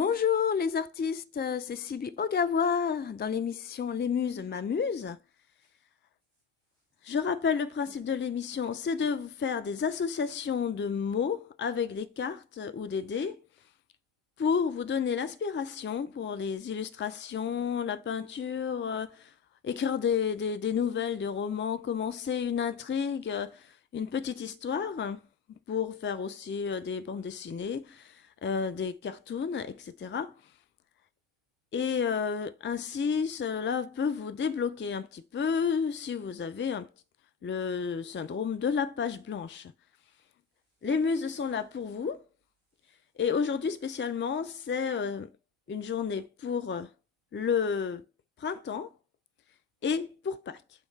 Bonjour les artistes, c'est Sibi Ogawa dans l'émission Les Muses m'amusent. Je rappelle le principe de l'émission, c'est de vous faire des associations de mots avec des cartes ou des dés pour vous donner l'inspiration pour les illustrations, la peinture, écrire des nouvelles, des romans, commencer une intrigue, une petite histoire pour faire aussi des bandes dessinées, des cartoons, etc. Et ainsi, cela peut vous débloquer un petit peu si vous avez le syndrome de la page blanche. Les muses sont là pour vous. Et aujourd'hui spécialement, c'est une journée pour le printemps et pour Pâques.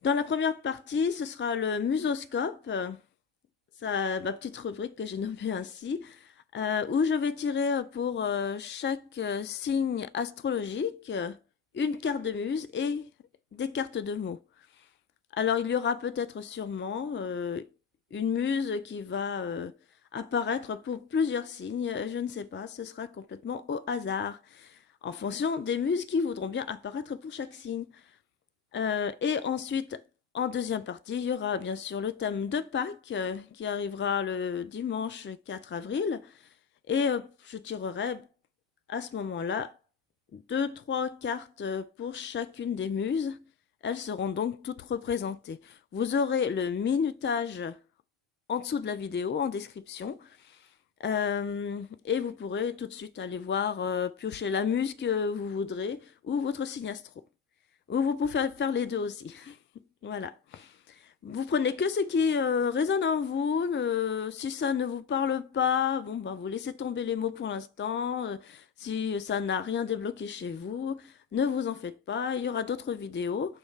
Dans la première partie, ce sera le musoscope, ma petite rubrique que j'ai nommée ainsi, où je vais tirer pour chaque signe astrologique une carte de muse et des cartes de mots. Alors il y aura peut-être sûrement une muse qui va apparaître pour plusieurs signes, je ne sais pas, ce sera complètement au hasard, en fonction des muses qui voudront bien apparaître pour chaque signe. Et ensuite, en deuxième partie, il y aura bien sûr le thème de Pâques qui arrivera le dimanche 4 avril. Et je tirerai à ce moment-là 2-3 cartes pour chacune des muses. Elles seront donc toutes représentées. Vous aurez le minutage en dessous de la vidéo, en description. Et vous pourrez tout de suite aller voir, piocher la muse que vous voudrez ou votre signe astro. Ou vous pouvez faire les deux aussi. Voilà. Vous prenez que ce qui résonne en vous. Si ça ne vous parle pas, bon, bah, vous laissez tomber les mots pour l'instant. Si ça n'a rien débloqué chez vous, ne vous en faites pas. Il y aura d'autres vidéos.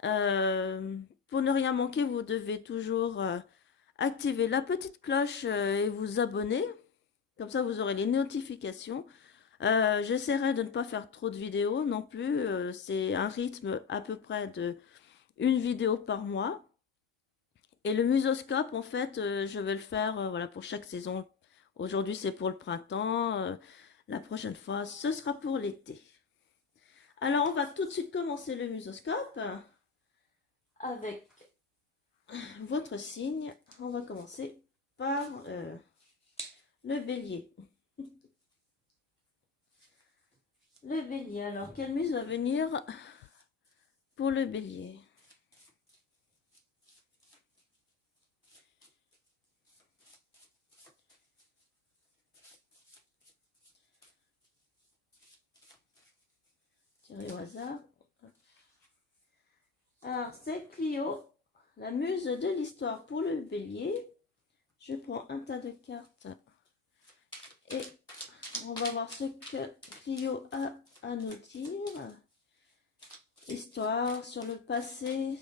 Pour ne rien manquer, vous devez toujours activer la petite cloche et vous abonner. Comme ça, vous aurez les notifications. J'essaierai de ne pas faire trop de vidéos non plus. C'est un rythme à peu près de une vidéo par mois. Et le musoscope, en fait, je vais le faire voilà, pour chaque saison. Aujourd'hui, c'est pour le printemps. La prochaine fois, ce sera pour l'été. Alors, on va tout de suite commencer le musoscope avec votre signe. On va commencer par le bélier. Le bélier. Alors, quelle muse va venir pour le bélier? Tirez au hasard. Alors, c'est Clio, la muse de l'histoire pour le bélier. Je prends un tas de cartes et on va voir ce que Clio a à nous dire. Histoire sur le passé,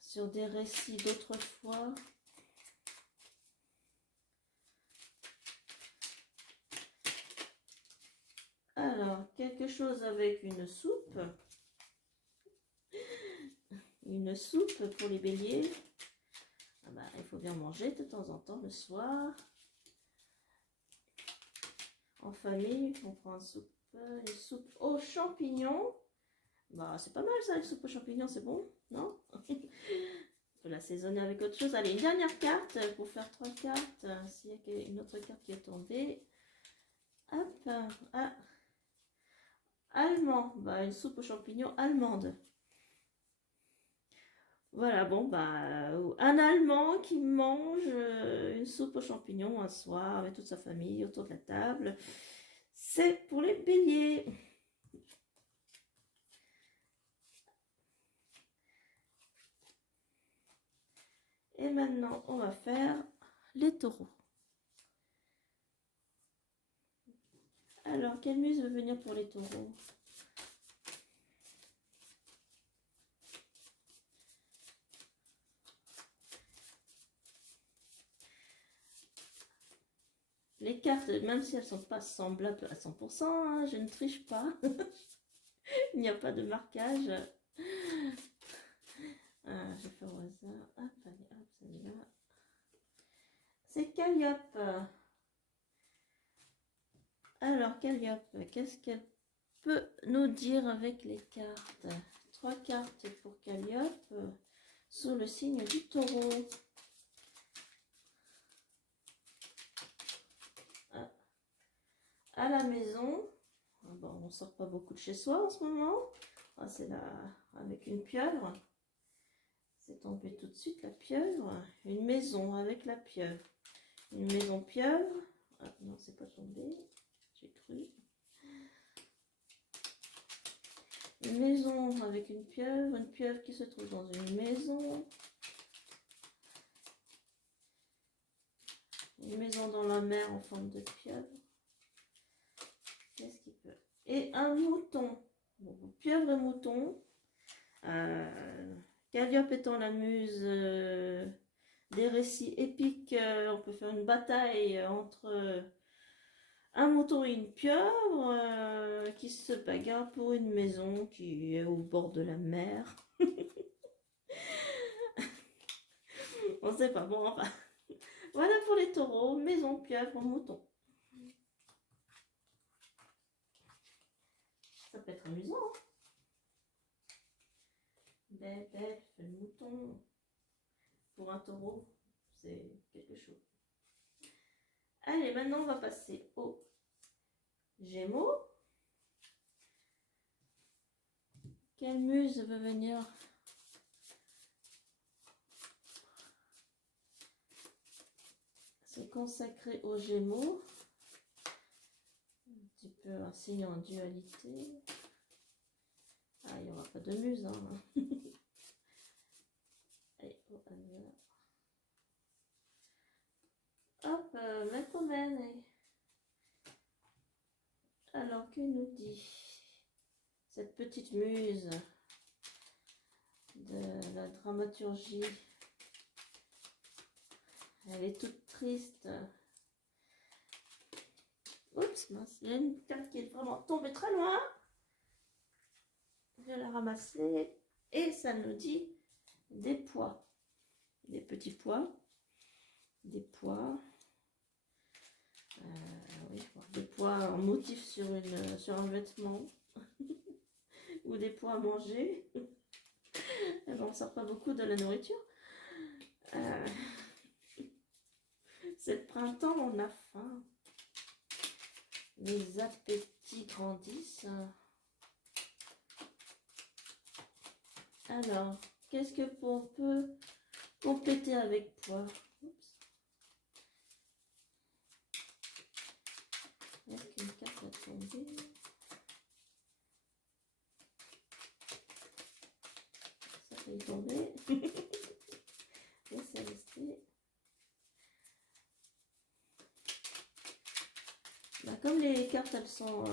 sur des récits d'autrefois. Alors, quelque chose avec une soupe. Une soupe pour les béliers. Ah bah, il faut bien manger de temps en temps le soir. En famille, on prend une soupe aux champignons. Bah, c'est pas mal ça, une soupe aux champignons, c'est bon, non? On peut l'assaisonner avec autre chose. Allez, une dernière carte pour faire 3 cartes. S'il y a une autre carte qui est tombée. Hop, ah. Allemand, bah, une soupe aux champignons allemande. Voilà, bon, bah, un Allemand qui mange une soupe aux champignons un soir avec toute sa famille autour de la table. C'est pour les béliers. Et maintenant, on va faire les taureaux. Alors, quelle muse veut venir pour les taureaux? Les cartes, même si elles ne sont pas semblables à 100%, hein, je ne triche pas. Il n'y a pas de marquage. Je vais faire au hasard. Hop, allez, hop, celle-là. c'est Calliope. Alors, Calliope, qu'est-ce qu'elle peut nous dire avec les cartes? 3 cartes pour Calliope sous le signe du taureau. À la maison, bon, on sort pas beaucoup de chez soi en ce moment. Ah, c'est là avec une pieuvre. C'est tombé tout de suite la pieuvre. Une maison avec la pieuvre. Une maison pieuvre. Ah, non, c'est pas tombé. J'ai cru. Une maison avec une pieuvre qui se trouve dans une maison. Une maison dans la mer en forme de pieuvre. Qu'est-ce qu'il peut? Et un mouton. Bon, pieuvre et mouton. Calliope étant la muse des récits épiques, on peut faire une bataille entre un mouton et une pieuvre qui se bagarrent pour une maison qui est au bord de la mer. On sait pas, bon, enfin. Voilà pour les taureaux, maison, pieuvre, mouton. Ça peut être amusant. Hein, belle, le mouton. Pour un taureau, c'est quelque chose. Allez, maintenant on va passer aux Gémeaux. Quelle muse veut venir se consacrer aux Gémeaux? Un petit peu un signe en dualité. Ah, il n'y aura pas de muse. Hein. Allez, hop, Mécomène. Alors, que nous dit cette petite muse de la dramaturgie? Elle est toute triste. Oups, mince, il y a une carte qui est vraiment tombée très loin. Je vais la ramasser. Et ça nous dit des pois. Des petits pois. Des pois. Oui, des pois en motif sur un vêtement. Ou des pois à manger. Et bon, on ne sort pas beaucoup de la nourriture. C'est le printemps, on a faim. Les appétits grandissent. Alors, qu'est-ce que on peut compléter avec pois? Oups. Est-ce qu'une carte va tomber? Ça fait tomber. Laissez rester. Bah, comme les cartes elles sont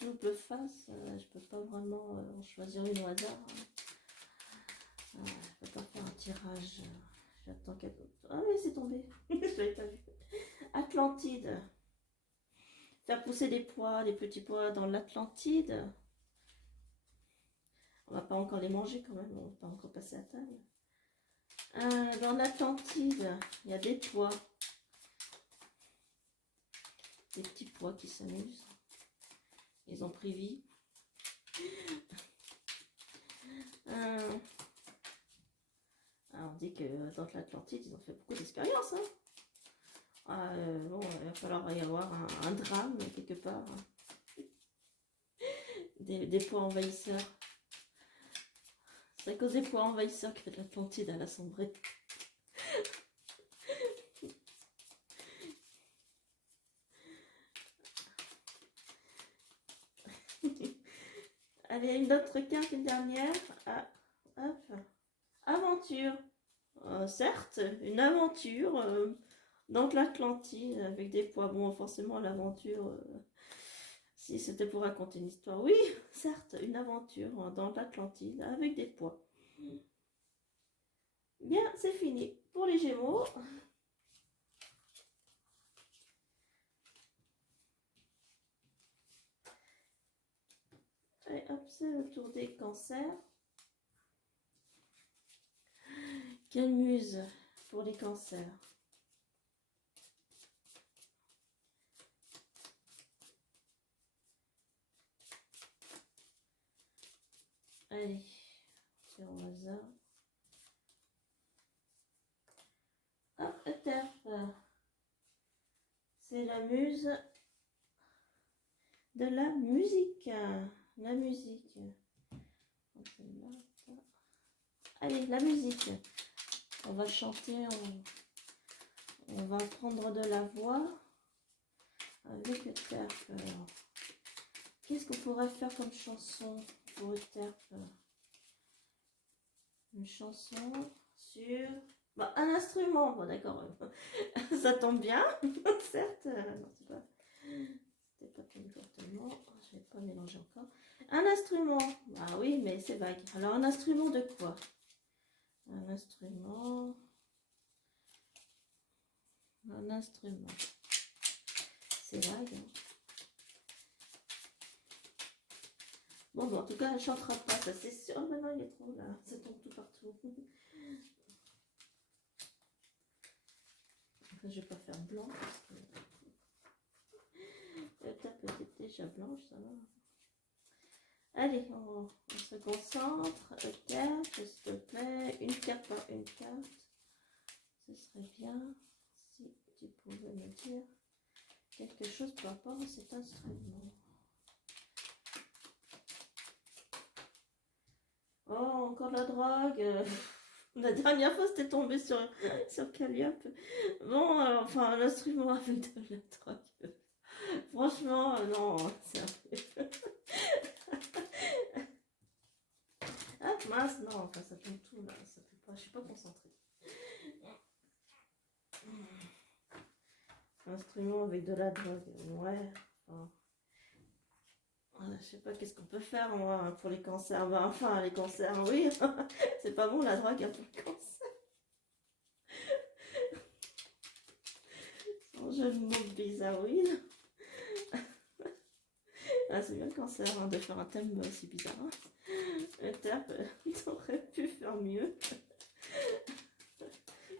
double face, je peux pas vraiment en choisir une au hasard. Je peux pas faire un tirage. J'attends qu'elle. Ah oui, c'est tombé. Je l'avais pas vu. Atlantide. Faire pousser des pois, des petits pois dans l'Atlantide. On va pas encore les manger quand même, on va pas encore passer à table. Dans l'Atlantide, il y a des pois. Des petits pois qui s'amusent. Ils ont pris vie. Alors, on dit que dans l'Atlantide, ils ont fait beaucoup d'expériences. Hein. Bon, il va falloir y avoir un drame quelque part. Des pois envahisseurs. C'est à cause des pois envahisseurs que l'Atlantide a sombré. Allez, une autre carte, une dernière. Ah, hop. Aventure. Certes, une aventure dans l'Atlantide avec des pois. Bon, forcément, l'aventure, si c'était pour raconter une histoire. Oui, certes, une aventure dans l'Atlantide avec des pois. Bien, c'est fini pour les Gémeaux. Allez, hop, c'est le tour des cancers. Quelle muse pour les cancers? Allez, c'est au hasard. Hop, Euterpe. C'est la muse de la musique. La musique. Allez, la musique. On va chanter, on va prendre de la voix avec Euterpe. Qu'est-ce qu'on pourrait faire comme chanson pour Euterpe? Une chanson sur un instrument. Bon, d'accord, ça tombe bien, certes. Non, c'était pas ton comportement. Je vais pas mélanger encore. Un instrument. Ah oui, mais c'est vague. Alors, un instrument de quoi? Un instrument. Un instrument. C'est vague. Hein. Bon, en tout cas, elle chantera pas, ça c'est sûr. Oh, maintenant, il est trop là. Ça tombe tout partout. Enfin, je vais pas faire blanc parce que la table peut-être déjà blanche, ça va. Allez, on se concentre. Carte, s'il te plaît. Une carte par une carte. Ce serait bien si tu pouvais me dire quelque chose par rapport à cet instrument. Oh, encore de la drogue. La dernière fois, c'était tombé sur Calliope. Bon, enfin, l'instrument avec de la drogue. Franchement, non, sérieux. Ah, mince, non, enfin, ça tombe tout, là. Ça peut pas, je suis pas concentrée. Instrument avec de la drogue, ouais. Enfin, je sais pas qu'est-ce qu'on peut faire, moi, pour les cancers. Enfin, les cancers, oui. C'est pas bon, la drogue, pour le cancer. Son jeu de mots bizarroïde. Ah, c'est bien le cancer, hein, de faire un thème aussi bizarre. Hein. Terpe, t'aurais pu faire mieux.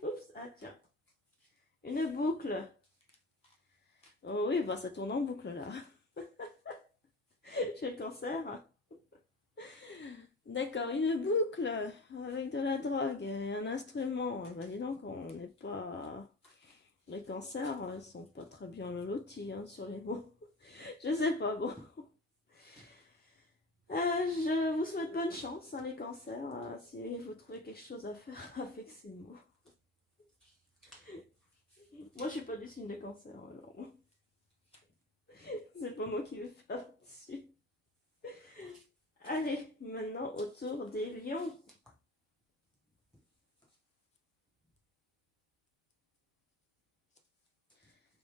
Oups, ah tiens. Une boucle. Oh oui, ça tourne en boucle là. J'ai le cancer. D'accord, une boucle avec de la drogue et un instrument. Dis donc, on n'est pas... Les cancers sont pas très bien lotis hein, sur les mots. Je sais pas, bon. Je vous souhaite bonne chance, hein, les cancers, si vous trouvez quelque chose à faire avec ces mots. Moi, je suis pas du signe de cancer, alors. C'est pas moi qui vais faire dessus. Allez, maintenant au tour des lions.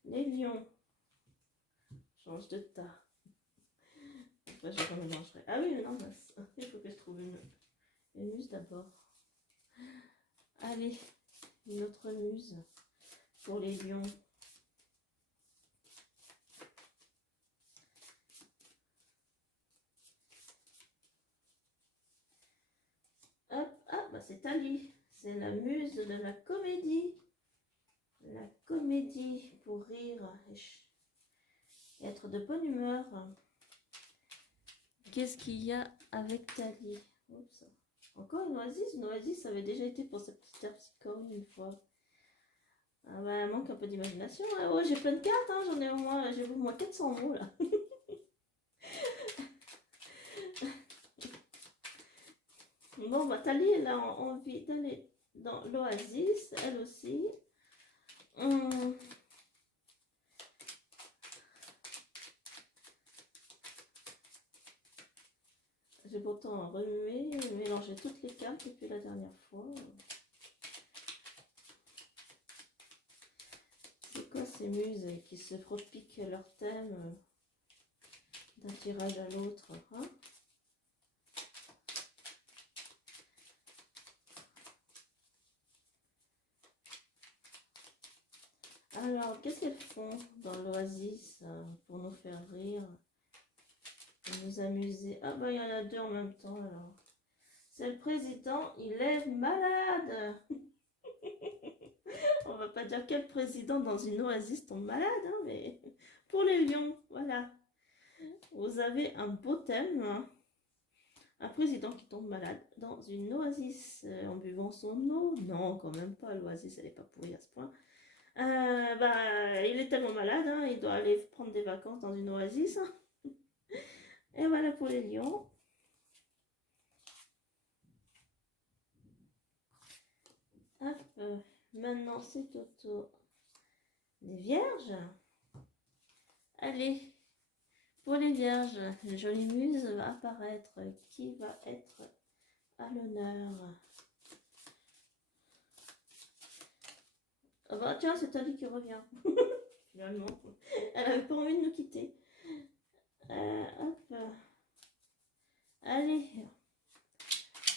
Les lions. Change de tas. Enfin, je pas mélangerai. Ah oui, non, il faut que je trouve une muse d'abord. Allez, une autre muse pour les lions. Hop, ah, c'est Ali. C'est la muse de la comédie. La comédie pour rire et être de bonne humeur. Qu'est-ce qu'il y a avec Tali? Oups. Encore une oasis? Une oasis, ça avait déjà été pour cette petite harpsichord une fois. Ah bah, elle manque un peu d'imagination. Hein. Oh, j'ai plein de cartes, hein. J'en ai au moins 400 mots là. Bon, Tali, elle a envie d'aller dans l'oasis, elle aussi. J'ai pourtant remué, mélangé toutes les cartes depuis la dernière fois. C'est quoi ces muses qui se piquent leur thème d'un tirage à l'autre, hein? Alors, qu'est-ce qu'elles font dans l'oasis pour nous faire rire, pour nous amuser? Ah bah, il y en a deux en même temps, alors. C'est le président, il est malade. On va pas dire quel président dans une oasis tombe malade, hein, mais pour les lions, voilà. Vous avez un beau thème, hein, Un président qui tombe malade dans une oasis en buvant son eau. Non, quand même pas, l'oasis, elle n'est pas pourrie à ce point. Il est tellement malade, hein, il doit aller prendre des vacances dans une oasis. Hein. Et voilà pour les lions. Hop, maintenant c'est au tour des vierges. Allez, pour les vierges, une jolie muse va apparaître. Qui va être à l'honneur? Ah bah tiens, c'est Tali qui revient. Finalement, elle avait pas envie de nous quitter. Hop. Allez,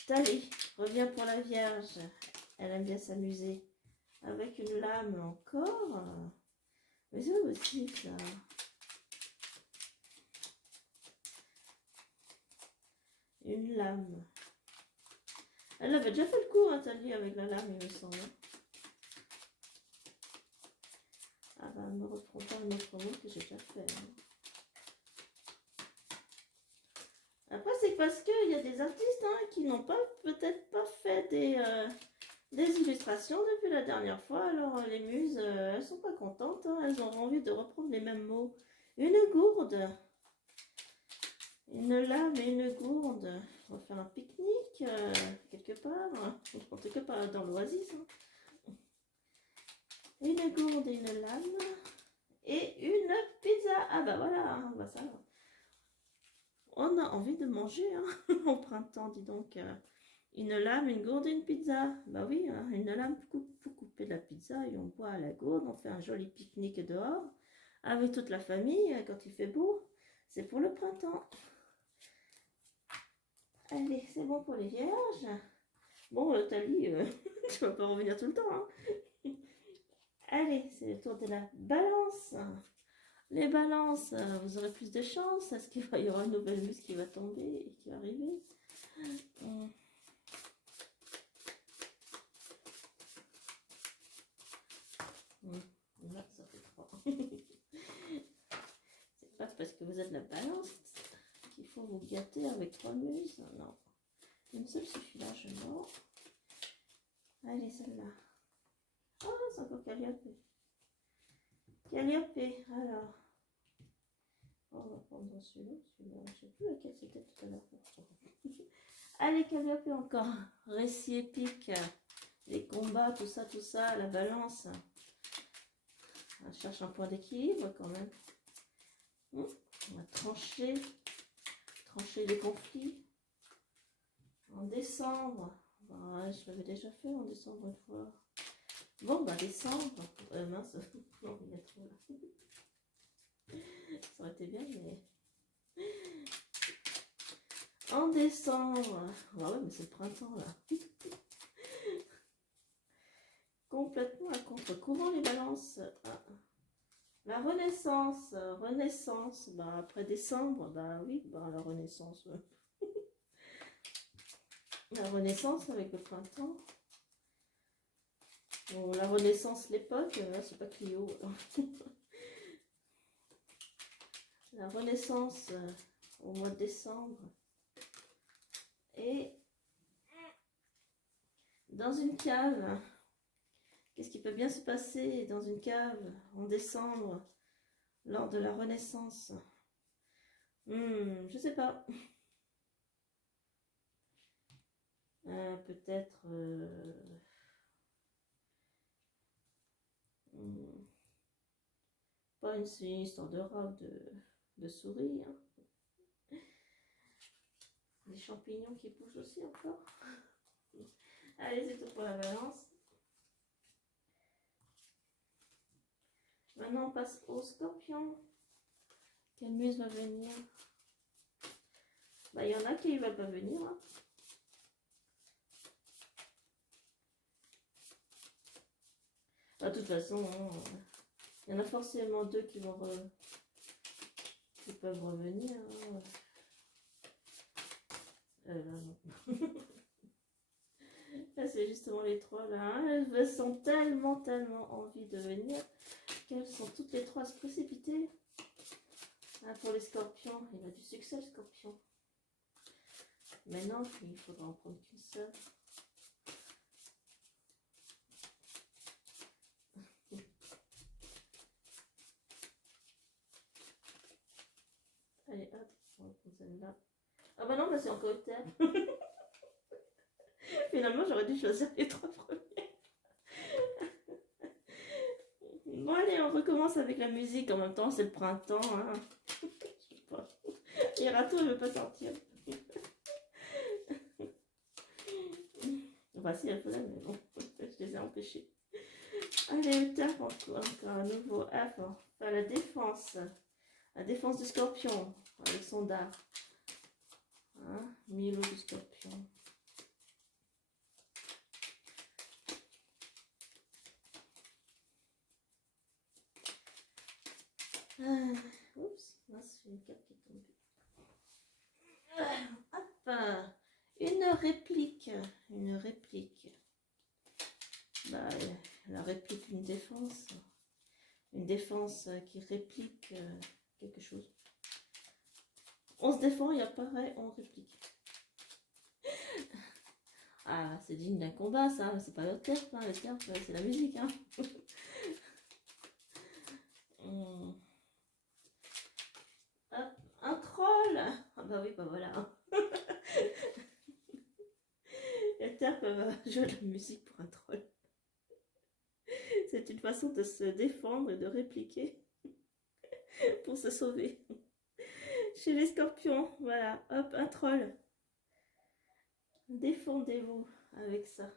Tali, reviens pour la vierge. Elle aime bien s'amuser. Avec une lame encore. Mais c'est aussi ça. Une lame. Elle avait déjà fait le coup, hein, Tali, avec la lame, il me semble. Ah bah, elle me reprend pas un autre mot que j'ai déjà fait. Hein. Après, c'est parce qu'il y a des artistes hein, qui n'ont pas peut-être pas fait des illustrations depuis la dernière fois. Alors, les muses, elles sont pas contentes. Hein, elles ont envie de reprendre les mêmes mots. Une gourde. Une lame et une gourde. On va faire un pique-nique quelque part. En tout cas, pas dans l'oasis. Hein. Une gourde et une lame. Et une pizza. Ah bah voilà, on va ça. On a envie de manger hein, au printemps, dis donc. Une lame, une gourde et une pizza. Bah oui, hein, une lame pour couper la pizza et on boit à la gourde. On fait un joli pique-nique dehors avec toute la famille quand il fait beau. C'est pour le printemps. Allez, c'est bon pour les vierges. Bon, Tali, tu vas pas revenir tout le temps. Hein. Allez, c'est le tour de la balance. Les balances, vous aurez plus de chance. Est-ce qu'il y aura une nouvelle muse qui va tomber et qui va arriver? Là, ça fait 3. C'est pas parce que vous êtes la balance qu'il faut vous gâter avec 3 muses. Non. Une seule suffit largement. Allez, celle-là. Ah, c'est encore Calliope. Calliope, alors. On va prendre celui-là. Je sais plus laquelle c'était tout à l'heure. Allez, Calliope encore. Récit épique. Les combats, tout ça, la balance. On cherche un point d'équilibre quand même. On va trancher les conflits. En décembre. Bah, je l'avais déjà fait en décembre une fois. Bon, bah décembre. Mince. Non, il y a trop là. Ça aurait été bien, mais... En décembre. Ah ouais, mais c'est le printemps là. Complètement à contre-courant les balances. Ah. La Renaissance. Renaissance. Bah après décembre, bah oui, bah la Renaissance. La Renaissance avec le printemps. Bon, la Renaissance, l'époque, c'est pas Clio. La Renaissance au mois de décembre. Et dans une cave. Qu'est-ce qui peut bien se passer dans une cave en décembre lors de la Renaissance? Je sais pas. Peut-être... pas une histoire de rat, de souris. Hein. Des champignons qui poussent aussi encore. Allez, c'est tout pour la balance. Maintenant, on passe au scorpion. Quelle muse va venir? Bah, il y en a qui ne veulent pas venir. Hein. Bah, de toute façon, il y en a forcément 2 qui vont qui peuvent revenir. Hein. Là, non. Là, c'est justement les 3 là. Hein. Elles sont tellement envie de venir qu'elles sont toutes les 3 à se précipiter. Ah, pour les scorpions, il a du succès le scorpion. Maintenant, il faudra en prendre qu'une seule. Allez, hop, on va prendre celle-là. Ah bah non, bah c'est encore le thème. Finalement, j'aurais dû choisir les 3 premiers. Bon, allez, on recommence avec la musique. En même temps, c'est le printemps. Hein. Je sais pas. Irato, elle veut pas sortir. Enfin, si, elle faisait, mais bon, je les ai empêchés. Allez, tap encore un nouveau F. Enfin, la défense. La défense du scorpion avec son dard. Hein, Milo du scorpion. Oups, c'est une carte qui est tombée. Hop, une réplique. Une réplique. Bah, la réplique, une défense. Une défense qui réplique quelque chose. On se défend et apparaît, on réplique. Ah, c'est digne d'un combat, ça. C'est pas le terp, hein. Le terp, c'est la musique, hein. Hop, un troll. Ah bah oui, bah voilà. Le terp va jouer de la musique pour un troll. C'est une façon de se défendre et de répliquer pour se sauver. Chez les scorpions, voilà, hop, un troll. Défendez-vous avec ça.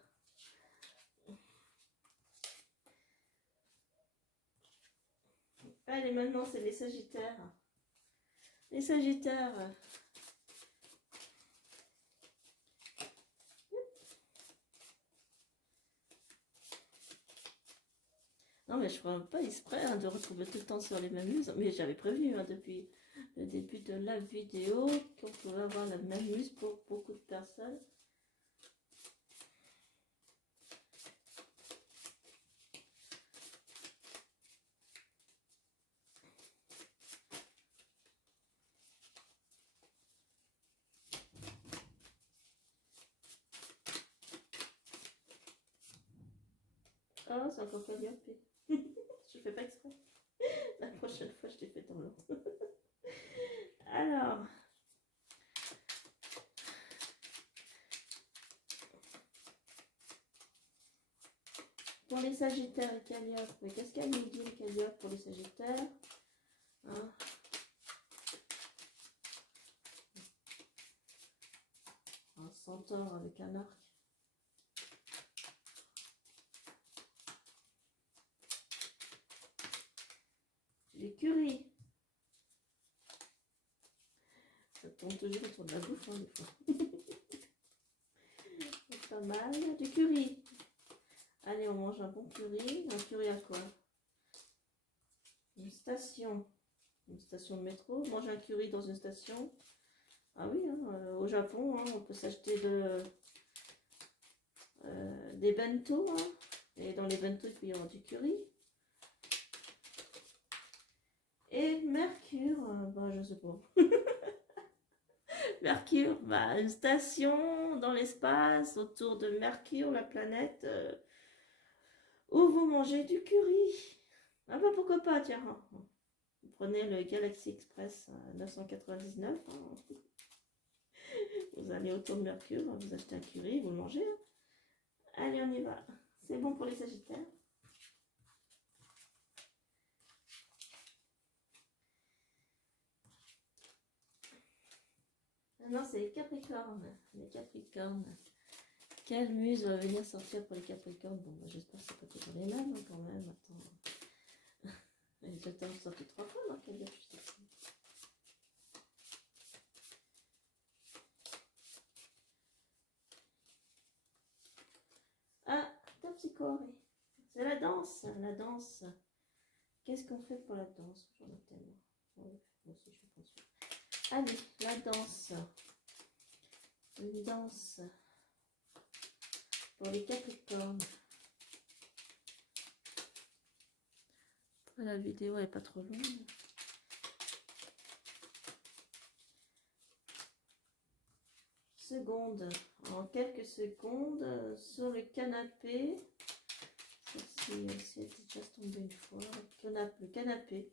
Allez, maintenant, c'est les sagittaires. Les sagittaires. Non, mais je ne ferai pas exprès hein, de retrouver tout le temps sur les mêmes muses. Mais j'avais prévenu hein, depuis le début de la vidéo qu'on pouvait avoir la même muse pour beaucoup de personnes. Ah, c'est encore Calliope. Je fais pas exprès. La prochaine fois, je l'ai fait dans l'ordre. Alors. Pour les sagittaires et Calliope. Mais qu'est-ce qu'elle nous dit, Calliope, pour les sagittaires hein? Un centaure avec un arc. L'écurie. Ça tourne toujours autour de la bouffe, hein, des fois. C'est pas mal. Du curry. Allez, on mange un bon curry. Un curry à quoi? Une station. Une station de métro. Manger un curry dans une station. Ah oui, hein, au Japon, hein, on peut s'acheter des bento. Hein, et dans les bento, il peut y avoir du curry. Et Mercure, bah, je sais pas. Mercure, bah, une station dans l'espace autour de Mercure, la planète, où vous mangez du curry. Ah bah pourquoi pas, tiens. Vous prenez le Galaxy Express 999. Hein. Vous allez autour de Mercure, vous achetez un curry, vous le mangez. Hein. Allez, on y va. C'est bon pour les Sagittaires. Non, c'est les Capricornes. Les Capricornes. Quelle muse va venir sortir pour les Capricornes? Bon, bah, j'espère que c'est pas toujours les mêmes hein, quand même. Attends. Elle est déjà sortie 3 fois dans quelle date je sais pas. Ah, Terpsichore. C'est la danse. La danse. Qu'est-ce qu'on fait pour la danse? J'en ai tellement. Ouais, moi aussi, je pense. Allez, la danse. Une danse pour les Capricornes. La vidéo est pas trop longue. secondes, en quelques secondes, sur le canapé. Celle-ci était déjà tombée une fois. Le canapé.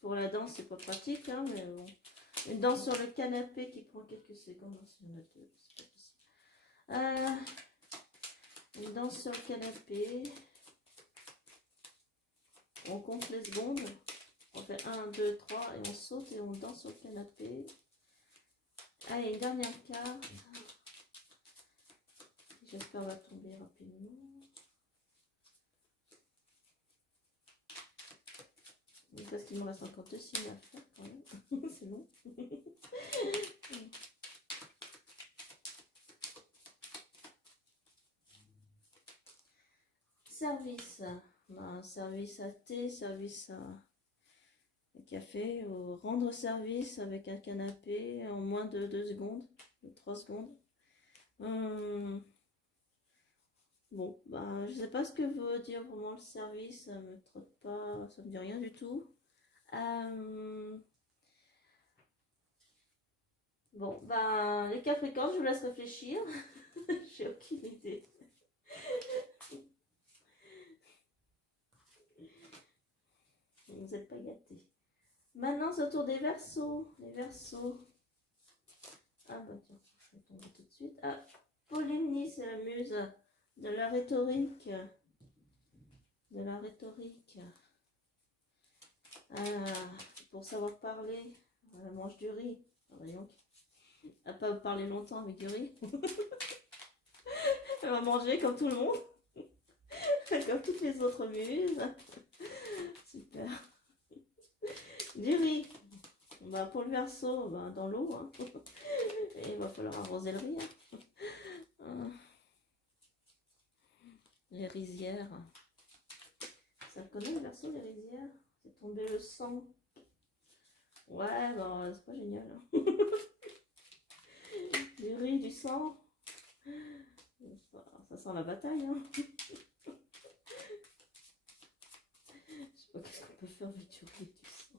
Pour la danse, c'est pas pratique, hein, mais bon. Une danse sur le canapé qui prend quelques secondes. Il y en a deux, c'est pas possible. Une danse sur le canapé. On compte les secondes. On fait 1, 2, 3 et on saute et on danse sur le canapé. Allez, une dernière carte. J'espère qu'elle va tomber rapidement. Parce qu'il me reste encore 2 signes à faire quand même. C'est bon. Service. Service à thé, service à café. Ou rendre service avec un canapé en moins de 2 secondes. De 3 secondes. Bon, je sais pas ce que veut dire vraiment le service. Ça me trotte pas. Ça me dit rien du tout. Bon, les Capricornes, je vous laisse réfléchir. J'ai aucune idée. Vous n'êtes pas gâtés. Maintenant, c'est au tour des Verseaux. Les Verseaux. Ah bah tiens, je vais tomber tout de suite. Ah, Polymnie, c'est la muse de la rhétorique. De la rhétorique. Pour savoir parler, elle mange du riz. Voyons. Elle va pas parler longtemps avec du riz. Elle va manger comme tout le monde. Comme toutes les autres muses. Super. Du riz. Pour le Verseau, dans l'eau. Hein. Et il va falloir arroser le riz. Hein. Les rizières. Ça le connaît le Verseau, les rizières? C'est tombé le sang. Ouais, c'est pas génial. Hein. Du riz, du sang. Ça sent la bataille. Hein. Je sais pas qu'est-ce qu'on peut faire avec du riz, du sang.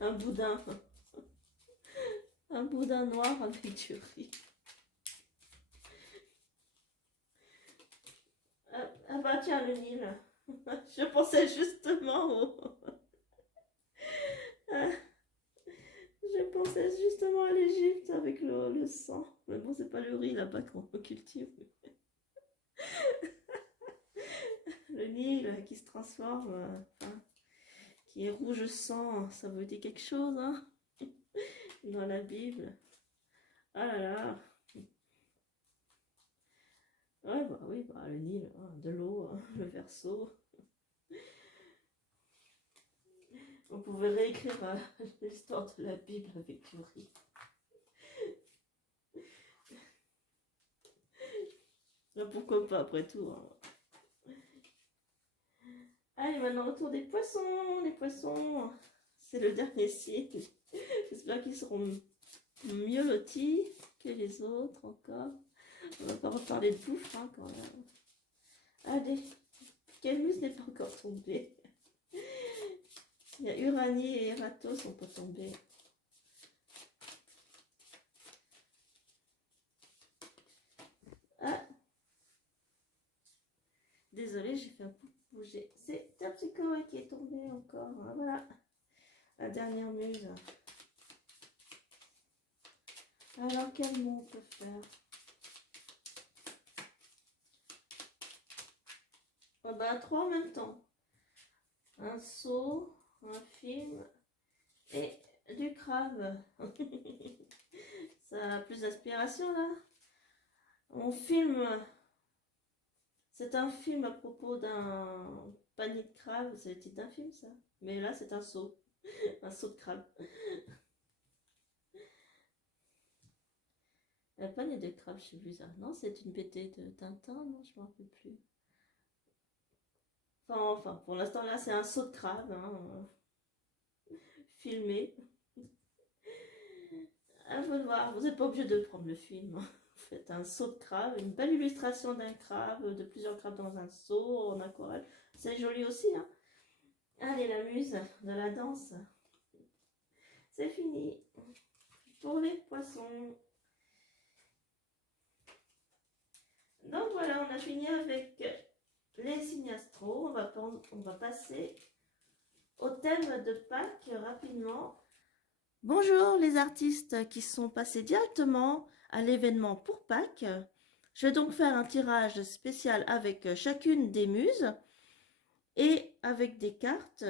Un boudin. Un boudin noir avec du riz. Ah bah tiens, le Nil. Je pensais justement au... Je pensais justement à l'Égypte avec le sang. Mais bon, c'est pas le riz là-bas qu'on cultive. Le Nil qui se transforme, qui est rouge sang, ça veut dire quelque chose, hein, dans la Bible. Ah là là. Ouais, oui, le Nil, hein, de l'eau, hein, le Verseau. On pouvait réécrire l'histoire de la Bible avec du riz. Pourquoi pas, après tout. Hein. Allez, maintenant, autour des poissons. Les poissons, c'est le dernier signe. J'espère qu'ils seront mieux lotis que les autres encore. On va pas reparler de bouffe, hein, quand même. Allez, quelle muse n'est pas encore tombée? Il y a Uranie et Erato sont pas tombés. Ah, désolée, j'ai fait un coup bouger. C'est Terpsichore qui est tombé encore. Hein, voilà, la dernière muse. Alors, quel mot on peut faire? Trois en même temps. Un seau, un film et du crabe. Ça a plus d'aspiration là. On filme. C'est un film à propos d'un panier de crabe. C'est le titre d'un film ça. Mais là c'est un seau. Un seau de crabe. Un panier de crabe, je sais plus ça. Non, c'est une BD de Tintin, non, je me rappelle plus. Enfin, pour l'instant là c'est un seau de crabe. Hein, filmé. À vous de voir, vous n'êtes pas obligé de prendre le film. Vous faites un seau de crabe, une belle illustration d'un crabe, de plusieurs crabes dans un seau en aquarelle. C'est joli aussi. Hein. Allez, la muse de la danse. C'est fini. Pour les poissons. Donc voilà, on a fini avec les signes astro. On va passer au thème de Pâques rapidement. Bonjour les artistes qui sont passés directement à l'événement pour Pâques. Je vais donc faire un tirage spécial avec chacune des muses et avec des cartes.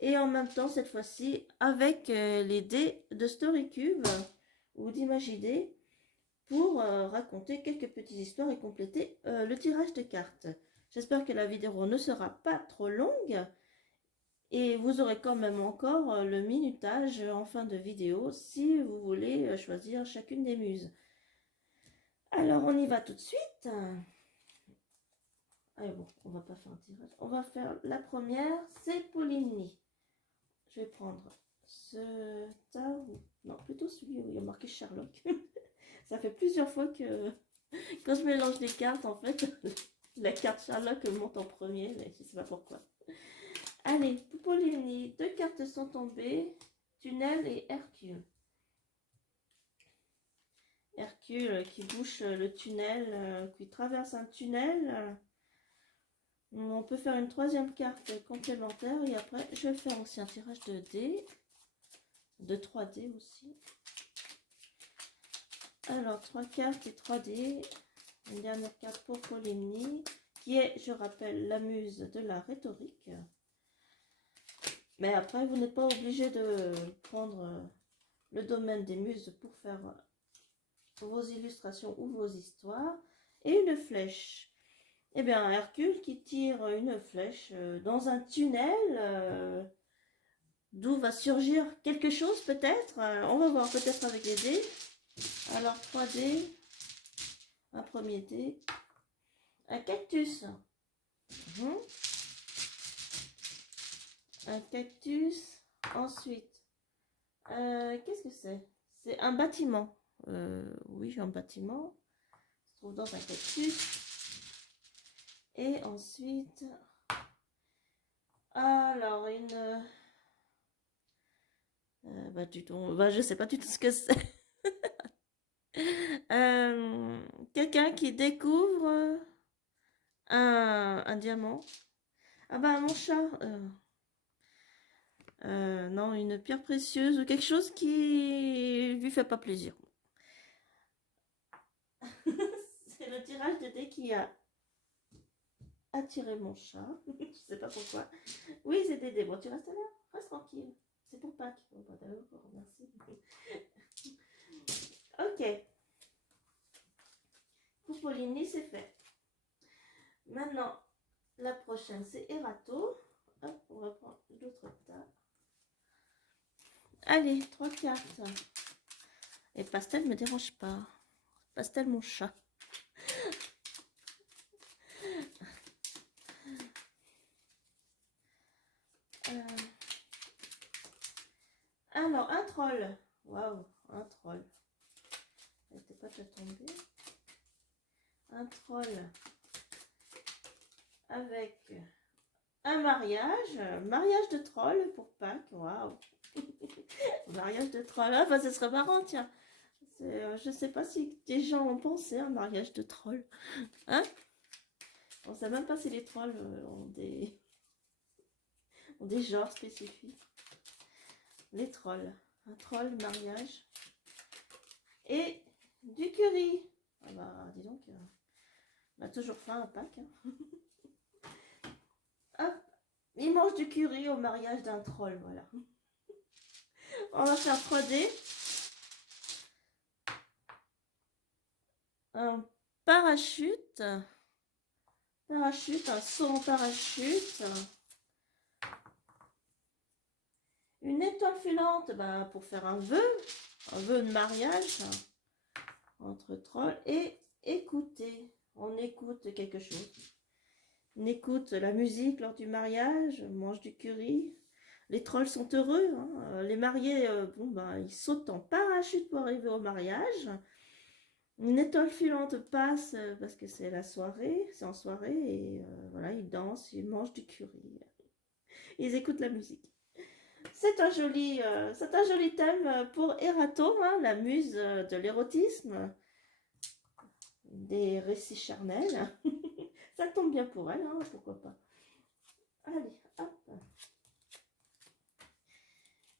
Et en même temps, cette fois-ci, avec les dés de Storycube ou d'Imagidé pour raconter quelques petites histoires et compléter le tirage de cartes. J'espère que la vidéo ne sera pas trop longue et vous aurez quand même encore le minutage en fin de vidéo si vous voulez choisir chacune des muses. Alors, on y va tout de suite. Allez, bon, on va pas faire un tirage. On va faire la première, c'est Poligny. Je vais prendre ce tarot. Non, plutôt celui où il y a marqué Sherlock. Ça fait plusieurs fois que quand je mélange les cartes, en fait, la carte Sherlock monte en premier, mais je ne sais pas pourquoi. Allez, Poligny, 2 cartes sont tombées, Tunnel et Hercule. Hercule qui bouche le tunnel, qui traverse un tunnel. On peut faire une 3e carte complémentaire et après je vais faire aussi un tirage de dés, de 3D aussi. Alors 3 cartes et 3D, une dernière carte pour Poligny qui est, je rappelle, la muse de la rhétorique. Mais après vous n'êtes pas obligé de prendre le domaine des muses pour faire vos illustrations ou vos histoires. Et une flèche. Eh bien, Hercule qui tire une flèche dans un tunnel d'où va surgir quelque chose peut-être. On va voir peut-être avec les dés. Alors 3D, un premier dé, un cactus. Un cactus. Ensuite, qu'est-ce que c'est? C'est un bâtiment. Oui, un bâtiment. Se trouve dans un cactus. Et ensuite, alors une... je sais pas du tout ce que c'est. Quelqu'un qui découvre un diamant. Ah bah mon chat. Non, une pierre précieuse ou quelque chose qui lui fait pas plaisir. C'est le tirage de dés qui a attiré mon chat. Je sais pas pourquoi. Oui, c'est des dés. Bon, tu restes là. Reste tranquille. C'est pour Pâques. Oh, bah, d'accord, merci. Ok. Pour Poligny, c'est fait. Maintenant, la prochaine, c'est Erato. Hop, on va prendre l'autre tas. Allez, 3 cartes. Et Pastel me dérange pas. Pastel, mon chat. Alors, un troll. Waouh, un troll. Elle n'était pas déjà tombée. Un troll avec un mariage de troll pour Pâques. Waouh. Mariage de troll. Ah, bah, ce serait marrant, tiens. Je sais pas si des gens ont pensé à un mariage de troll. Hein? On sait même pas si les trolls ont des genres spécifiques. Les trolls. Un troll, mariage. Et du curry. Ah bah, dis donc, on a toujours faim à Pâques. Hein. Hop, il mange du curry au mariage d'un troll, voilà. On va faire 3D. Un parachute. Un saut en parachute. Une étoile filante, bah, pour faire un vœu de mariage entre trolls. Et écouter, on écoute quelque chose. On écoute la musique lors du mariage, on mange du curry. Les trolls sont heureux, hein. Les mariés, ils sautent en parachute pour arriver au mariage. Une étoile filante passe parce que c'est la soirée, c'est en soirée, et voilà, ils dansent, ils mangent du curry. Ils écoutent la musique. C'est un joli thème pour Erato, hein, la muse de l'érotisme. des récits charnels. Ça tombe bien pour elle, hein, pourquoi pas. Allez, hop.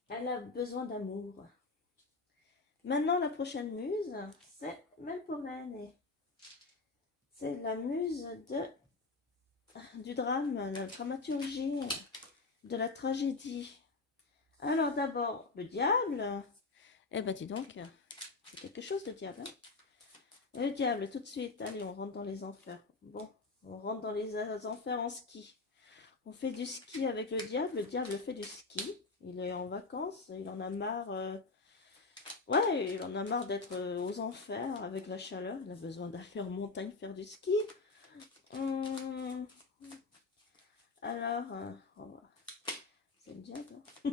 Elle a besoin d'amour. Maintenant, la prochaine muse, c'est Melpomène. C'est la muse du drame, la dramaturgie, de la tragédie. Alors d'abord, le diable. Eh ben dis donc, c'est quelque chose le diable. Hein, le diable, tout de suite, allez, on rentre dans les enfers. Bon, on rentre dans les enfers en ski. On fait du ski avec le diable fait du ski. Il est en vacances, il en a marre. Ouais, il en a marre d'être aux enfers avec la chaleur. Il a besoin d'aller en montagne faire du ski. Alors, c'est le diable. Hein.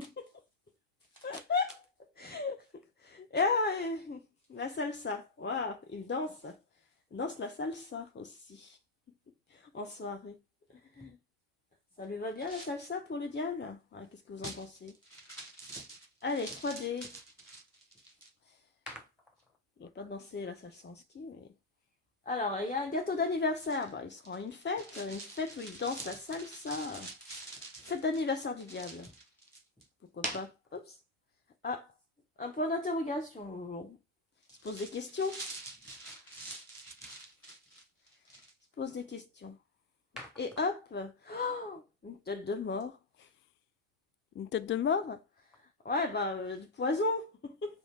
Et la salsa. Waouh, il danse. Il danse la salsa aussi. En soirée. Ça lui va bien la salsa pour le diable? Qu'est-ce que vous en pensez? Allez, 3D. Il va pas danser la salsa en ski, mais... Alors, il y a un gâteau d'anniversaire. Bah, il sera une fête où il danse la salsa. Fête d'anniversaire du diable. Pourquoi pas? Oups. Ah, un point d'interrogation. On se pose des questions. On se pose des questions. Et hop, oh, une tête de mort. Une tête de mort? Ouais, bah, du poison.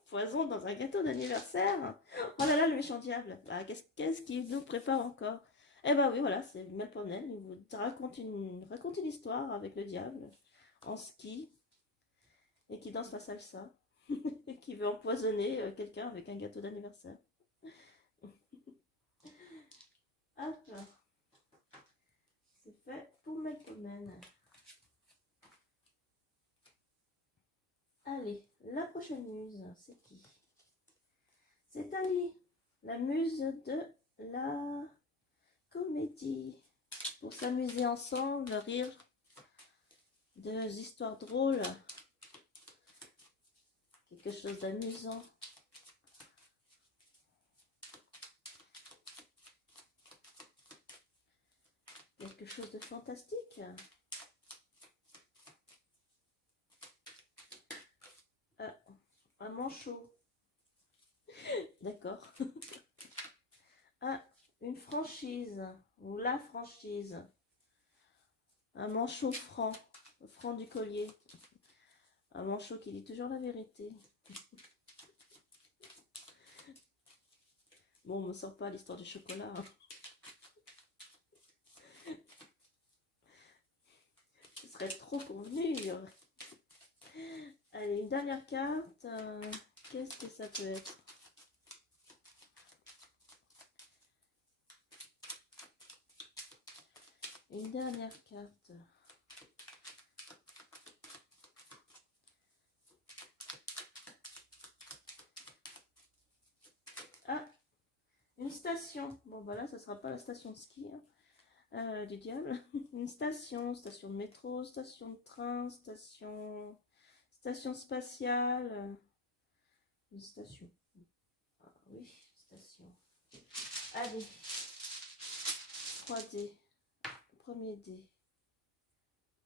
Poison dans un gâteau d'anniversaire. Oh là là, le méchant diable. Bah, qu'est-ce qu'il nous prépare encore? Eh ben oui, voilà, c'est Melpomène. Il vous raconte une histoire avec le diable en ski et qui danse la salsa et qui veut empoisonner quelqu'un avec un gâteau d'anniversaire. Hop, c'est fait pour Melpomène. Allez, la prochaine muse, c'est qui? C'est Ali, la muse de la comédie. Pour s'amuser ensemble, rire des histoires drôles, quelque chose d'amusant. Quelque chose de fantastique. Un manchot. D'accord. Une franchise. Ou la franchise. Un manchot franc. Franc du collier. Un manchot qui dit toujours la vérité. Bon, on ne me sort pas l'histoire du chocolat. Hein. Ce serait trop convenu. Allez, une dernière carte. Qu'est-ce que ça peut être? Une dernière carte. Ah, une station. Bon, voilà, ça sera pas la station de ski du diable. Une station de métro, station de train, station spatiale. Une station. Ah oui, station. Allez. 3D. Premier dé.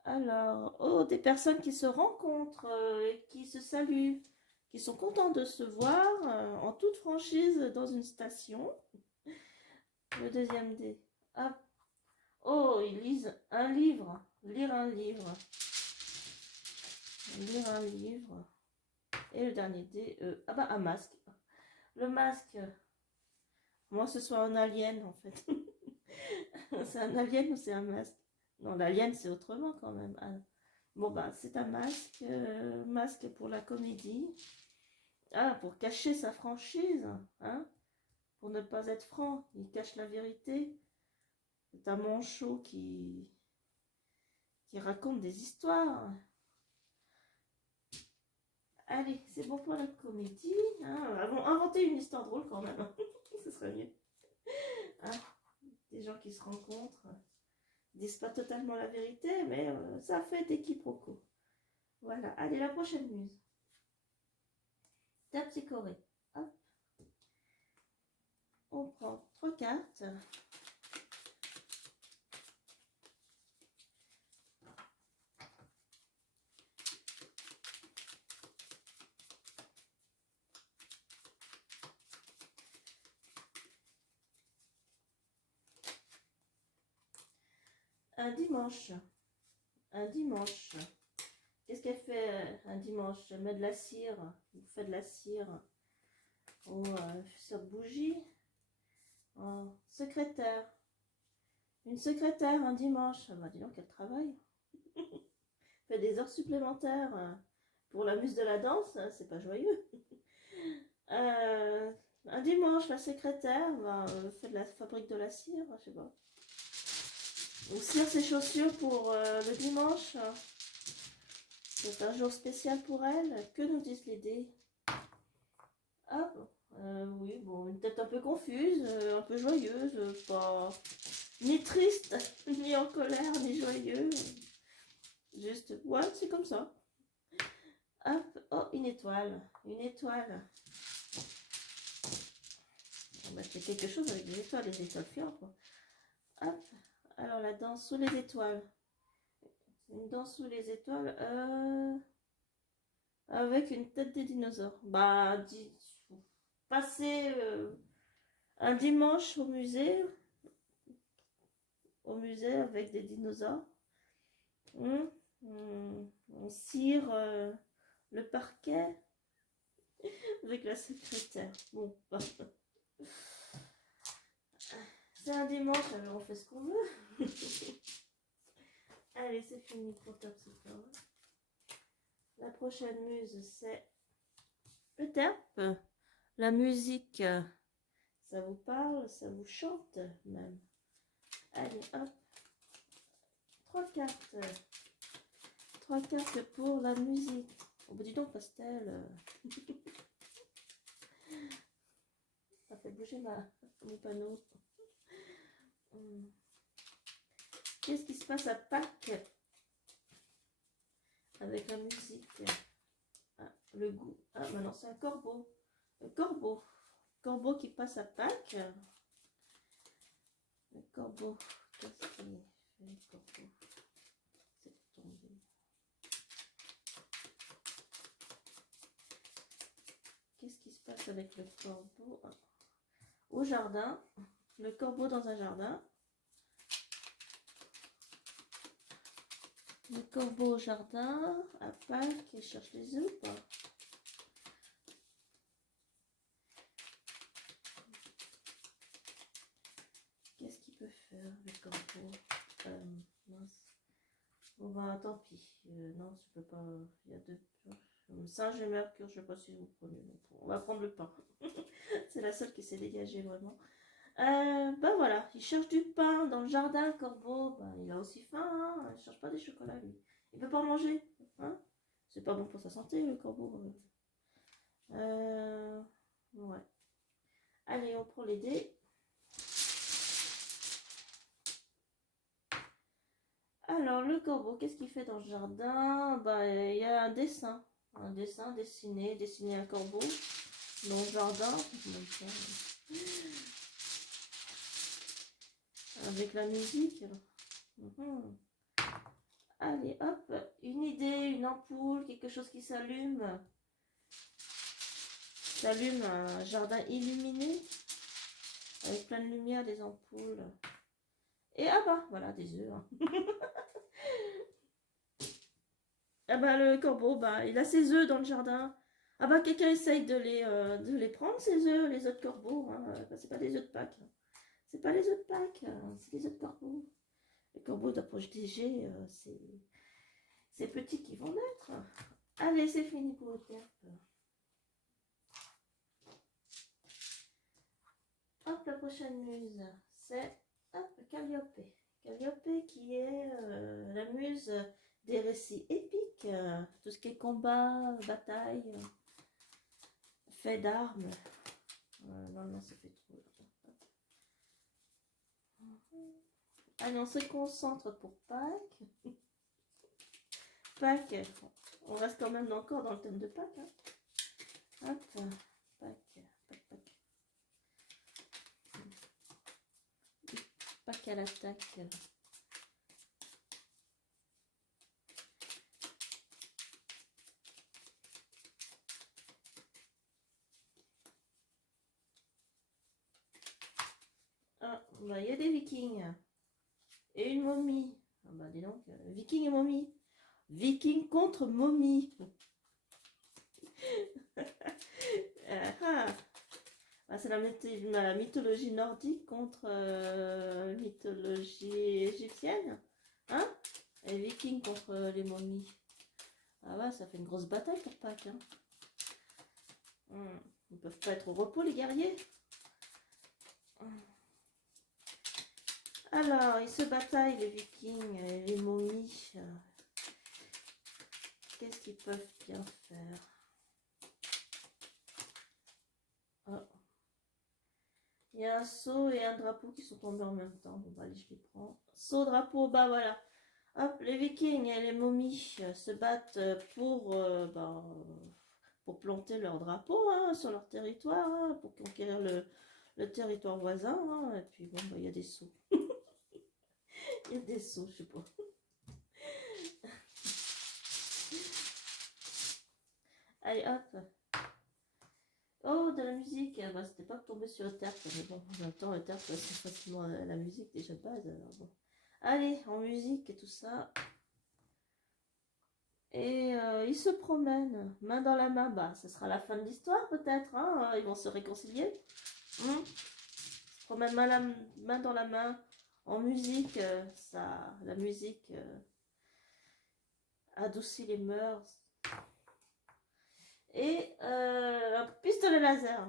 Alors, oh, des personnes qui se rencontrent et qui se saluent, qui sont contents de se voir en toute franchise dans une station. Le deuxième dé. Ah. Oh, ils lisent un livre. Lire un livre. Lire un livre. Et le dernier dé. Ah bah, un masque. Le masque. Moi, ce soit un alien, en fait. C'est un alien ou c'est un masque? Non, l'alien, c'est autrement quand même. Ah. Bon, bah, c'est un masque. Masque pour la comédie. Ah, pour cacher sa franchise. Hein? Pour ne pas être franc. Il cache la vérité. C'est un manchot qui raconte des histoires. Allez, c'est bon pour la comédie. Hein. Avons inventé une histoire drôle quand même. Ce serait mieux. Hein, des gens qui se rencontrent, disent pas totalement la vérité, mais ça fait des quiproquos. Voilà. Allez, la prochaine muse. Terpsichoré. Hop. On prend 3 cartes. Un dimanche. Un dimanche. Qu'est-ce qu'elle fait un dimanche? Elle met de la cire. Vous faites de la cire. Ou sur bougie. Oh, secrétaire. Une secrétaire un dimanche. Ah bah dis donc, elle travaille. Fait des heures supplémentaires. Pour la muse de la danse, hein, c'est pas joyeux. Un dimanche, la secrétaire fait de la fabrique de la cire, je sais pas. Ou cire ses chaussures pour le dimanche. C'est un jour spécial pour elle. Que nous disent les dés? Ah, oui, bon, une tête un peu confuse, un peu joyeuse, pas ni triste, ni en colère, ni joyeux. Juste, ouais, c'est comme ça. Hop, oh, une étoile. Une étoile. On va faire quelque chose avec des étoiles fiores, quoi. Hop, alors la danse sous les étoiles. Une danse sous les étoiles, avec une tête des dinosaures. Bah, passer un dimanche au musée avec des dinosaures. On cire le parquet avec la secrétaire. Bon, bah. C'est un dimanche, alors on fait ce qu'on veut. Allez, c'est fini pour Top Secret. La prochaine muse, c'est le terpe. La musique, ça vous parle, ça vous chante même. Allez, hop. 3 cartes. 3 cartes pour la musique. Oh, bah dis donc, pastel. Ça fait bouger mon panneau. Qu'est-ce qui se passe à Pâques avec la musique? Ah, le goût. Ah, maintenant c'est un corbeau. Le corbeau. Corbeau qui passe à Pâques. Le corbeau. Qu'est-ce qu'il fait, le corbeau? C'est tombé. Qu'est-ce qui se passe avec le corbeau? Au jardin. Le corbeau dans un jardin. Le corbeau au jardin, à Pâques, il cherche les œufs ou pas? Qu'est-ce qu'il peut faire, le corbeau? Mince. Bon bah tant pis. Non, je peux pas. Il y a deux. Singe et Mercure, je sais pas si vous prenez. On va prendre le pain. C'est la seule qui s'est dégagée vraiment. Bah voilà, il cherche du pain dans le jardin, le corbeau. Bah, il a aussi faim, hein. Il cherche pas des chocolats lui. Il peut pas manger, hein. C'est pas bon pour sa santé le corbeau. Ouais. Allez, on prend les dés. Alors le corbeau, qu'est-ce qu'il fait dans le jardin? Bah il y a un dessin dessiner un corbeau dans le jardin. Avec la musique. Allez, hop, une idée, une ampoule, quelque chose qui s'allume. S'allume un jardin illuminé avec plein de lumière, des ampoules. Et ah bah, voilà, des œufs. Hein. Ah bah, le corbeau, bah, il a ses œufs dans le jardin. Ah bah, quelqu'un essaye de les prendre, ses œufs, les œufs de corbeau. Hein. Bah, c'est pas des œufs de Pâques. C'est pas les œufs de Pâques, c'est des œufs de corbeau. Le corbeau doit protéger ces petits qui vont naître. Allez, c'est fini pour le terpe. Hop, la prochaine muse, c'est Calliope. Calliope qui est la muse des récits épiques, tout ce qui est combat, bataille, fait d'armes. Non, ça fait trop. Allez, on se concentre pour Pâques. Pâques, on reste quand même encore dans le thème de Pâques. Hein. Hop, Pâques. qu'elle attaque. Ah, bah, il y a des vikings. Et une momie. Ah bah dis donc, viking et momie. Viking contre momie. Ah, ah, c'est la mythologie nordique contre mythologie égyptienne. Hein? Et vikings contre les momies. Ah ouais, ça fait une grosse bataille pour Pâques. Hein. Ils peuvent pas être au repos, les guerriers. Alors, ils se bataillent, les vikings et les momies. Qu'est-ce qu'ils peuvent bien faire? Oh. Il y a un seau et un drapeau qui sont tombés en même temps. Bon, bah, allez, je les prends. Seau, drapeau, bah voilà. Hop, les vikings et les momies se battent pour planter leur drapeau hein, sur leur territoire, hein, pour conquérir le territoire voisin. Hein, et puis bon, bah, il y a des seaux. Il y a des seaux, je sais pas. Allez, hop. Oh, de la musique. Ah, bah, c'était pas tombé sur le tertre, mais bon, en même temps, le tertre, c'est facilement la musique déjà de base. Alors bon. Allez, en musique et tout ça. Et ils se promènent, main dans la main. Bah, ce sera la fin de l'histoire peut-être. Hein, ils vont se réconcilier. Ils se promènent main dans la main. En musique, la musique adoucit les mœurs. Et un pistolet laser.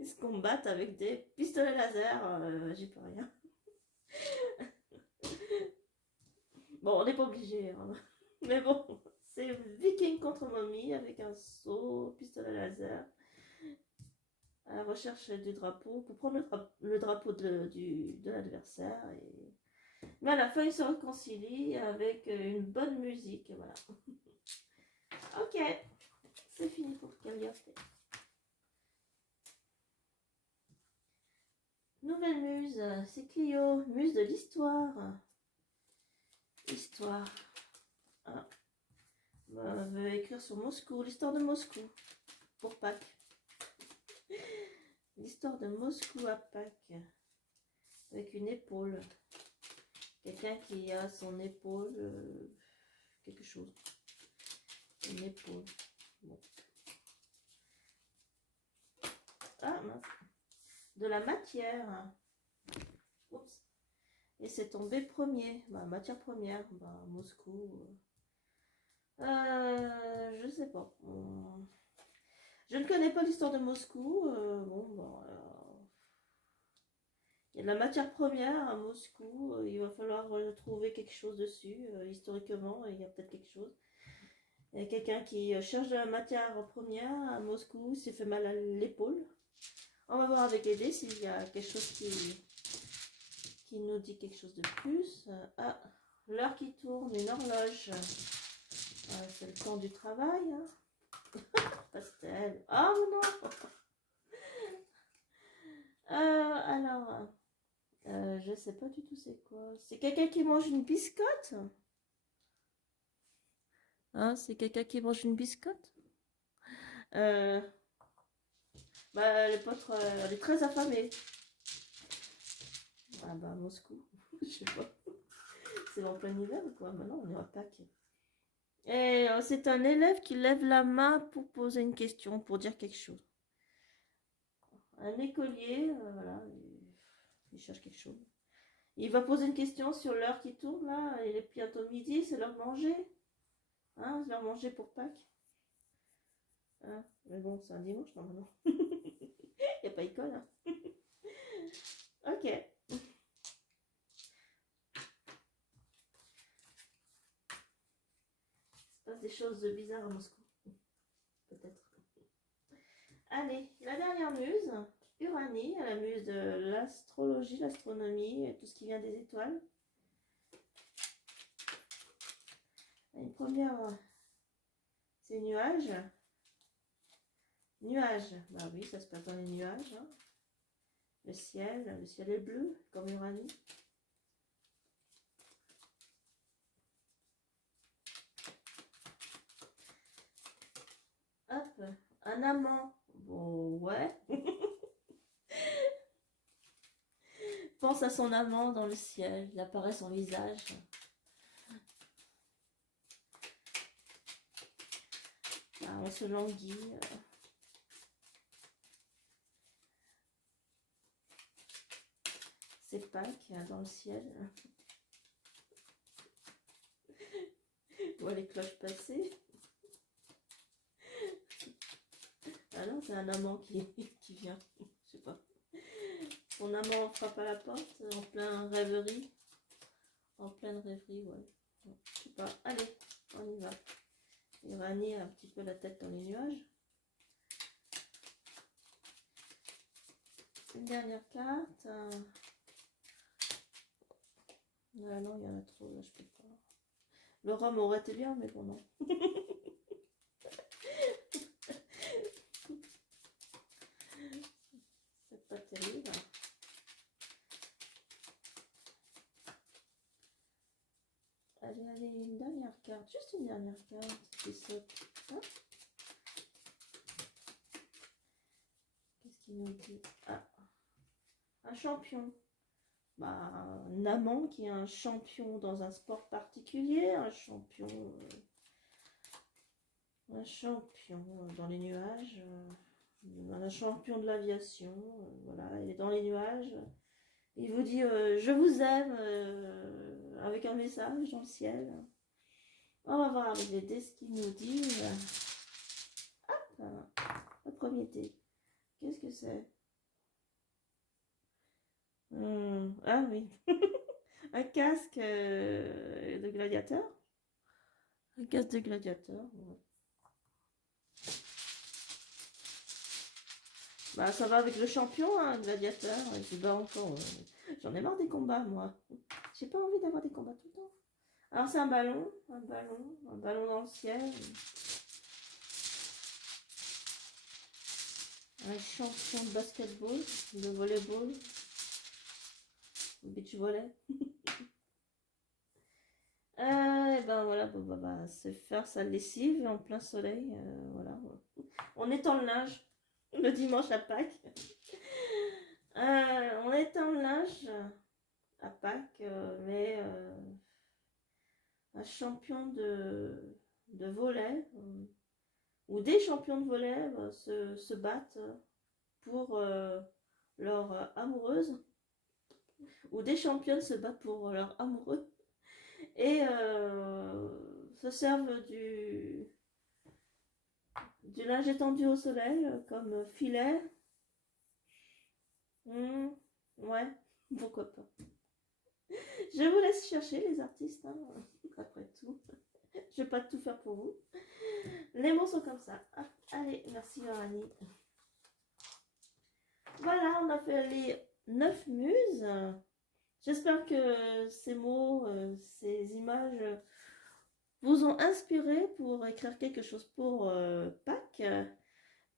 Ils se combattent avec des pistolets laser. J'y peux rien. Bon, on n'est pas obligé. Hein. Mais bon, c'est viking contre momie avec un seau, pistolet laser. À la recherche du drapeau pour prendre le drapeau de l'adversaire. Mais à la fin, ils se réconcilient avec une bonne musique. Voilà. Ok, c'est fini pour Calliope. Nouvelle muse, c'est Clio, muse de l'histoire. Histoire. Ah. Bah, veut écrire sur Moscou, l'histoire de Moscou pour Pâques. L'histoire de Moscou à Pâques avec une épaule. Quelqu'un qui a son épaule, quelque chose. Une épaule. Bon. Ah mince. De la matière. Oups. Et c'est tombé premier. Bah, matière première. Bah, Moscou. Je sais pas. Je ne connais pas l'histoire de Moscou. Il y a de la matière première à Moscou. Il va falloir trouver quelque chose dessus. Historiquement, il y a peut-être quelque chose. Il y a quelqu'un qui cherche de la matière première à Moscou, s'est fait mal à l'épaule. On va voir avec les dés s'il y a quelque chose qui nous dit quelque chose de plus. Ah, l'heure qui tourne, une horloge. C'est le temps du travail. Hein. Pastel. Ah non. Alors, je sais pas du tout c'est quoi. C'est quelqu'un qui mange une biscotte. Hein, c'est quelqu'un qui mange une biscotte. Bah, elle est très affamée. Ah bah, Moscou, je sais pas. C'est en plein hiver ou quoi? Bah non, on est à Pâques. Et c'est un élève qui lève la main pour poser une question, pour dire quelque chose. Un écolier, voilà, il cherche quelque chose. Il va poser une question sur l'heure qui tourne, là. Il est bientôt midi, c'est l'heure de manger. Hein, c'est l'heure de manger pour Pâques. Hein, mais bon, c'est un dimanche, normalement. Il n'y a pas école, hein. Ok. Il se passe des choses bizarres à Moscou. Peut-être. Allez, la dernière muse, Uranie, la muse de l'astrologie, l'astronomie, et tout ce qui vient des étoiles. Une première, c'est nuages. Nuages, bah oui, ça se passe dans les nuages. Hein. le ciel est bleu, comme Uranus. Hop, un amant. Bon, ouais. Pense à son amant dans le ciel, il apparaît son visage. Ah, on se languit. C'est Pâques dans le ciel. On voit les cloches passer. Ah non, c'est un amant qui vient. Je sais pas. Son amant frappe à la porte en pleine rêverie. En pleine rêverie, ouais. Je sais pas. Allez, on y va. Uranie a un petit peu la tête dans les nuages. Une dernière carte. Ah non, il y en a trop, là, je peux pas. Le rhum aurait été bien, mais bon, non. C'est pas terrible. Allez, allez, une dernière carte. Juste une dernière carte qui saute. Hein? Qu'est-ce qu'il nous dit? Ah, un champion. Bah, un amant qui est un champion dans un sport particulier, un champion dans les nuages, un champion de l'aviation, voilà, il est dans les nuages, il vous dit je vous aime avec un message dans le ciel. On va voir avec les dés ce qu'il nous dit. Hop, le premier dé, qu'est-ce que c'est? Ah oui, un casque de gladiateur. Un casque de gladiateur. Ouais. Bah ça va avec le champion, hein, gladiateur. Il se bat encore. J'en ai marre des combats, moi. J'ai pas envie d'avoir des combats tout le temps. Alors c'est un ballon dans le ciel. Un champion de basketball, de volleyball, beach volley. Et ben voilà, bah, c'est faire sa lessive en plein soleil, voilà. On étend le linge le dimanche à Pâques. On étend le linge à Pâques, mais un champion de volley ou des champions de volley se battent pour leur amoureuse, ou des championnes se battent pour leur amoureux et se servent du linge étendu au soleil comme filet. Ouais, pourquoi pas. Je vous laisse chercher les artistes, hein, après tout. Je vais pas tout faire pour vous. Les mots sont comme ça. Ah, allez, merci Yorani. Voilà, on a fait les 9 muses. J'espère que ces mots, ces images vous ont inspiré pour écrire quelque chose pour Pâques.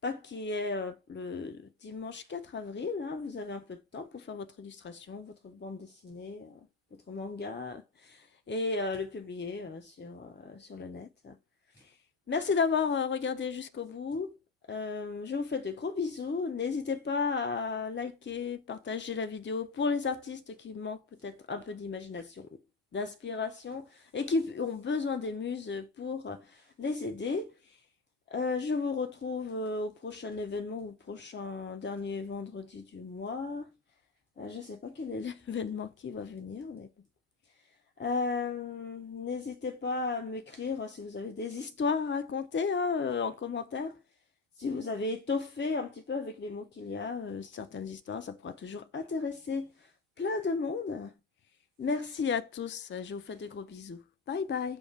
Pâques qui est le dimanche 4 avril. Hein. Vous avez un peu de temps pour faire votre illustration, votre bande dessinée, votre manga et le publier sur le net. Merci d'avoir regardé jusqu'au bout. Je vous fais de gros bisous. N'hésitez pas à liker, partager la vidéo pour les artistes qui manquent peut-être un peu d'imagination, d'inspiration et qui ont besoin des muses pour les aider. Je vous retrouve au prochain événement, au prochain dernier vendredi du mois. Je ne sais pas quel est l'événement qui va venir, mais n'hésitez pas à m'écrire si vous avez des histoires à raconter en commentaire. Si vous avez étoffé un petit peu avec les mots qu'il y a, certaines histoires, ça pourra toujours intéresser plein de monde. Merci à tous, je vous fais de gros bisous. Bye bye.